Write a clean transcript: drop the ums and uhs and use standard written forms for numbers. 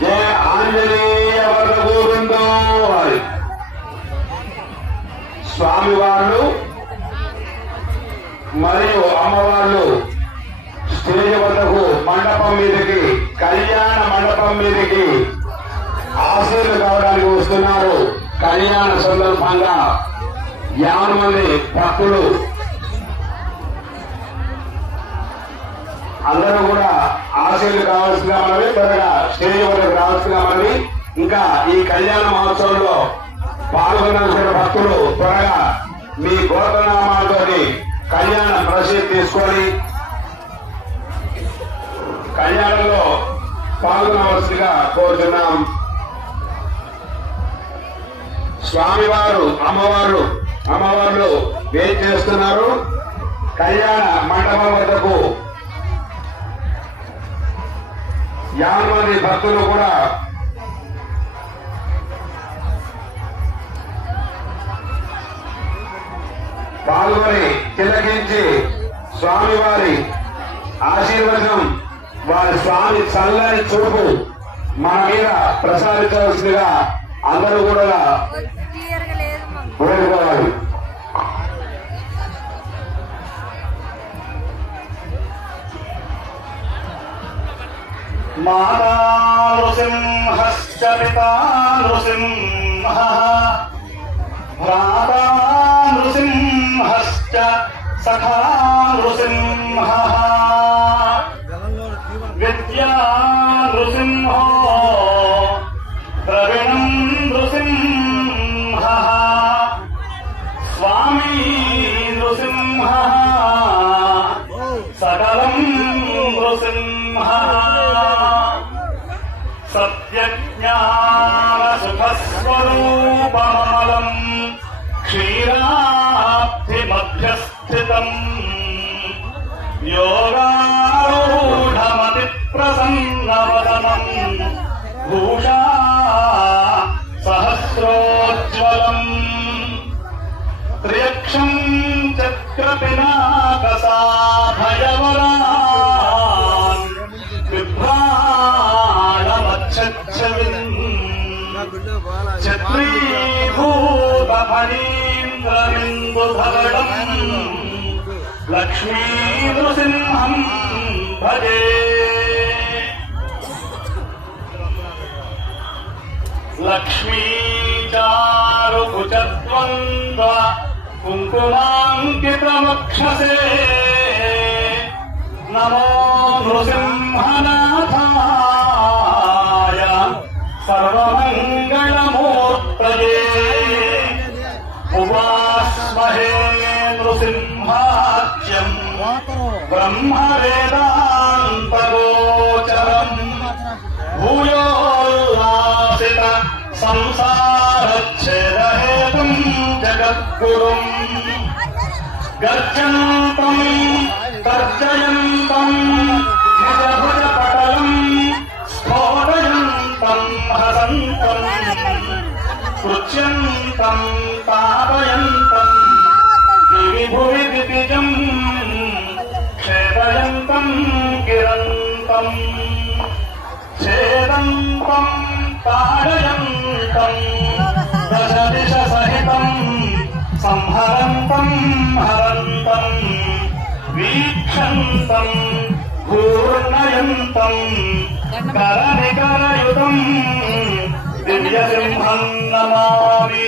జయ ఆంజనేయ వర్ణ గోవిందో. స్వామి వాళ్ళు మరియు అమ్మవాళ్ళు స్టేజ్ వద్దకు మండపం మీదకి, కళ్యాణ మండపం మీదకి ఆశీర్లు కావడానికి వస్తున్నారు. కళ్యాణ సందర్భంగా 50 మంది భక్తులు అందరూ కూడా ఆశీర్లు కావాల్సిందిగా మనవి, త్వరగా స్టేజ్ వద్దకు రావాల్సిందిగా మనవి. ఇంకా ఈ కళ్యాణ మహోత్సవంలో పాల్గొనాల్సిన భక్తులు త్వరగా మీ గోత్రనామాలతో కళ్యాణ ప్రసిద్ధి తీసుకొని కళ్యాణంలో పాల్గొనవలసిందిగా కోరుతున్నాం. స్వామివారు అమ్మవార్లు వేచి చేస్తున్నారు. కళ్యాణ మండపం వద్దకు 50 మంది భక్తులు కూడా పాల్గొని తిలకించి స్వామివారి ఆశీర్వచనం, వారి స్వామి చల్లని చూపు మన మీద ప్రసాదించవలసిందిగా అందరూ కూడా కోరుకోవాలి. మాతా నృసింహశ్చ పితా నృసింహ భ్రాతా నృసింహశ్చ సఖా నృసింహ విద్యా నృసింహో ద్రవిణం నృసింహ స్వామీ నృసింహ సకలం నృసింహ సత్యజ్ఞాన సుఖస్వరూపమలం క్షీరాబ్ధి మధ్యస్థితం యోగారూఢమతి ప్రసన్నవదనం భూషా సహస్రోజ్వలం త్ర్యక్షం చక్రపినాకసాభయవరాన్ బిభ్రాణమచ్చచ్చవిన్ ఛత్రీభూతఫణీంద్రమిందుధవళం లక్ష్మీ నృసింహం భజే. లక్ష్మీ చారుకుచద్వంద్వ కుంకుమాంకితమక్షసే నమో నృసింహనాథాయ సర్వమంగళమూర్తయే. ఉవాస్మహే నృసింహాఖ్యం బ్రహ్మవేదాంతగోచరం భూయోల్లాసిత సంసారచ్ఛేదహేతుం జగద్గురుం గర్జంతం తర్జయంతం నిజభుజపటలం స్ఫోటయంతం హసంతం కృచ్యంతం తాపయంతం విభువి దితిజం క్షేదయంతం కిరంతం ఛేదంతం తాడయంతం దశదిశ సహితం సంహరంతం హరంతం వీక్షంతం పూర్ణయంతం కరనికరయుతం దివ్యసింహం నమామి.